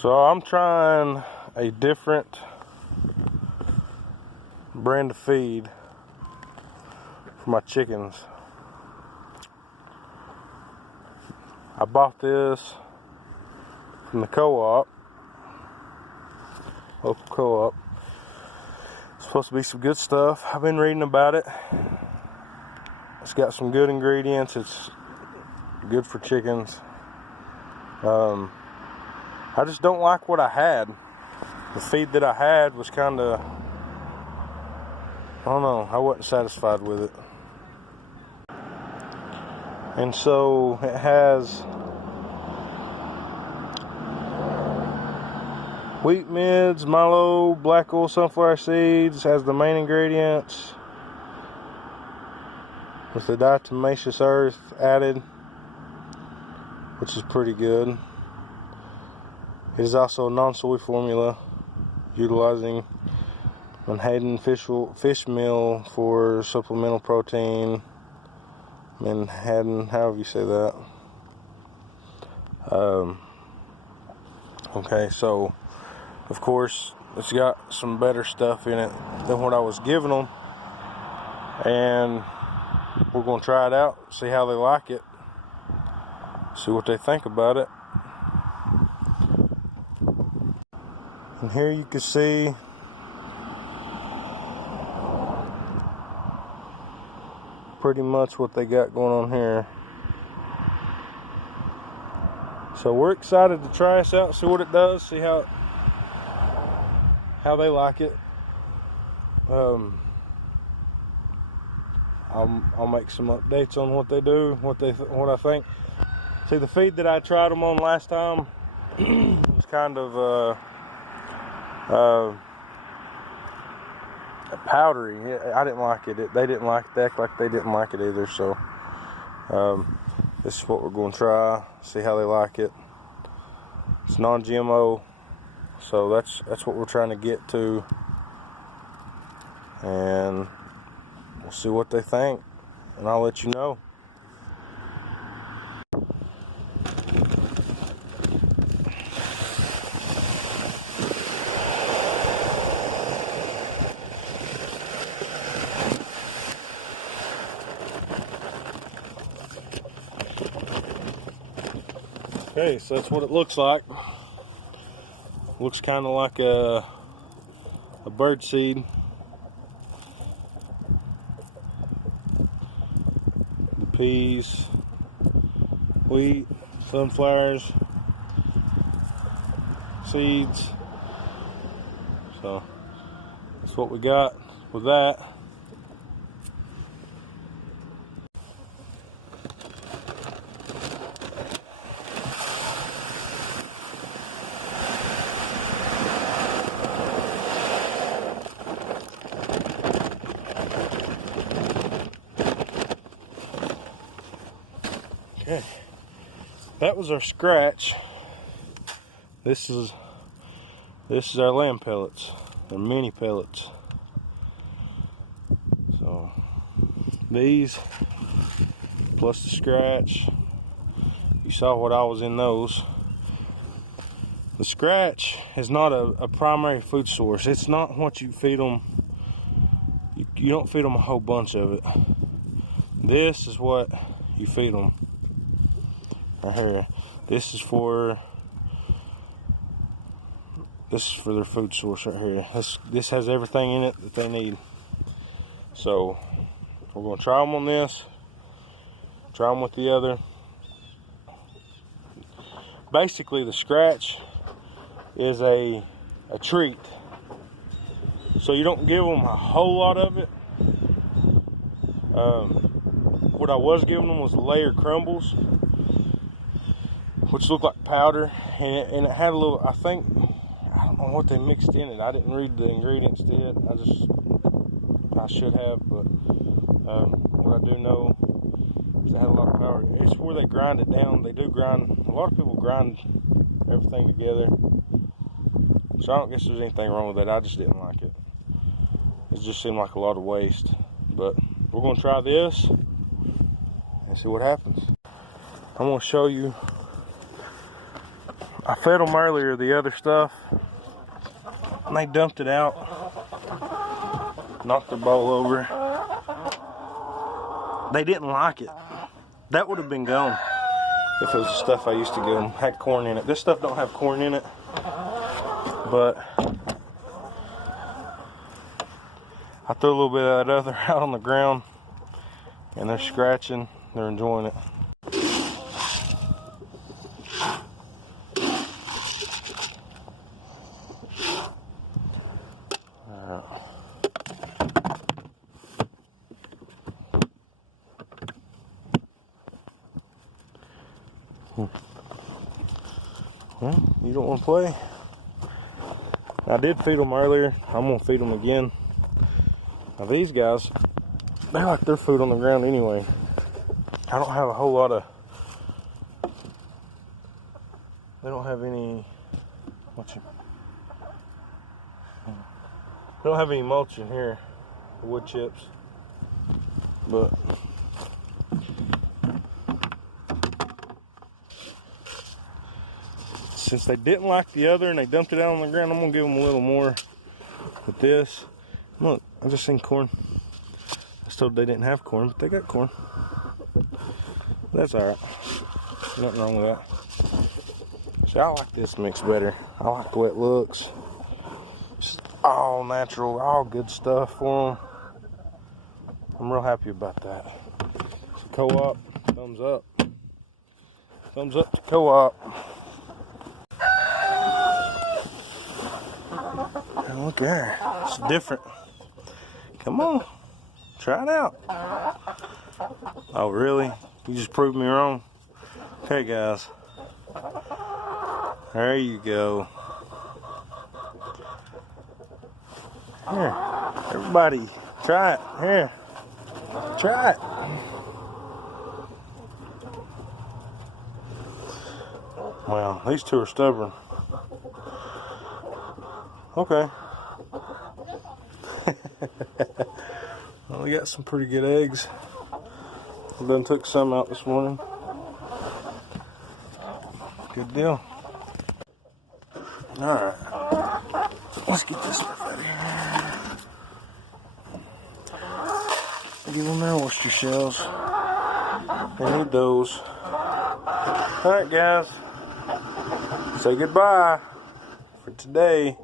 So I'm trying a different brand of feed for my chickens. I bought this from the co-op, local co-op. It's supposed to be some good stuff. I've been reading about it. It's got some good ingredients. It's good for chickens. I just don't like what I had. The feed that I had was kind of, I don't know, I wasn't satisfied with it. And so it has wheat midds, milo, black oil, sunflower seeds as the main ingredients, with the diatomaceous earth added, which is pretty good. It is also a non-soy formula, utilizing Menhaden fish meal for supplemental protein. Menhaden, however you say that. Okay, so of course it's got some better stuff in it than what I was giving them, and we're going to try it out, see how they like it, see what they think about it. And here you can see pretty much what they got going on here. So we're excited to try this out, see what it does, see how they like it. I'll make some updates on what they do, what I think. See, the feed that I tried them on last time was kind of powdery. I didn't like it. They didn't like it. They act like they didn't like it either. So this is what we're going to try. See how they like it. It's non-GMO, so that's what we're trying to get to, and we'll see what they think, and I'll let you know. Okay, so that's what it looks like. Looks kind of like a bird seed. The peas, wheat, sunflowers, seeds. So that's what we got with that. Okay, that was our scratch. This is our lamb pellets. They're mini pellets. So these plus the scratch. You saw what I was in those. The scratch is not a primary food source. It's not what you feed them. You don't feed them a whole bunch of it. This is what you feed them. Right here. This is for their food source right here. This has everything in it that they need. So we're gonna try them on this. Try them with the other. Basically, the scratch is a treat. So you don't give them a whole lot of it. What I was giving them was layered crumbles, which looked like powder, and it had a little, I don't know what they mixed in it. I didn't read the ingredients to it. I should have, but what I do know is it had a lot of powder. It's where they grind it down. They do grind, a lot of people grind everything together. So I don't guess there's anything wrong with that. I just didn't like it. It just seemed like a lot of waste. But we're gonna try this and see what happens. I'm gonna show you. I fed them earlier the other stuff, and they dumped it out, knocked their bowl over. They didn't like it. That would have been gone if it was the stuff I used to give them. Had corn in it. This stuff don't have corn in it, but I threw a little bit of that other out on the ground, and they're scratching. They're enjoying it. Well, you don't want to play? I did feed them earlier. I'm going to feed them again. Now these guys, they like their food on the ground anyway. I don't have a whole lot of, they don't have any, they don't have any mulch in here, wood chips, but since they didn't like the other and they dumped it out on the ground, I'm gonna give them a little more with this. Look, I just seen corn. I was told they didn't have corn, but they got corn. That's alright. Nothing wrong with that. See, I like this mix better. I like the way it looks. Just all natural, all good stuff for them. I'm real happy about that. So Co-op, thumbs up. Thumbs up to Co-op. Look there, it's different. Come on, try it out. Oh, really? You just proved me wrong? Okay, guys. There you go. Here, everybody, try it. Here, try it. Well, these two are stubborn. Okay. Well, we got some pretty good eggs. I done took some out this morning. Good deal. Alright. Let's get this stuff out of here. Give them their oyster shells. They need those. Alright, guys. Say goodbye for today.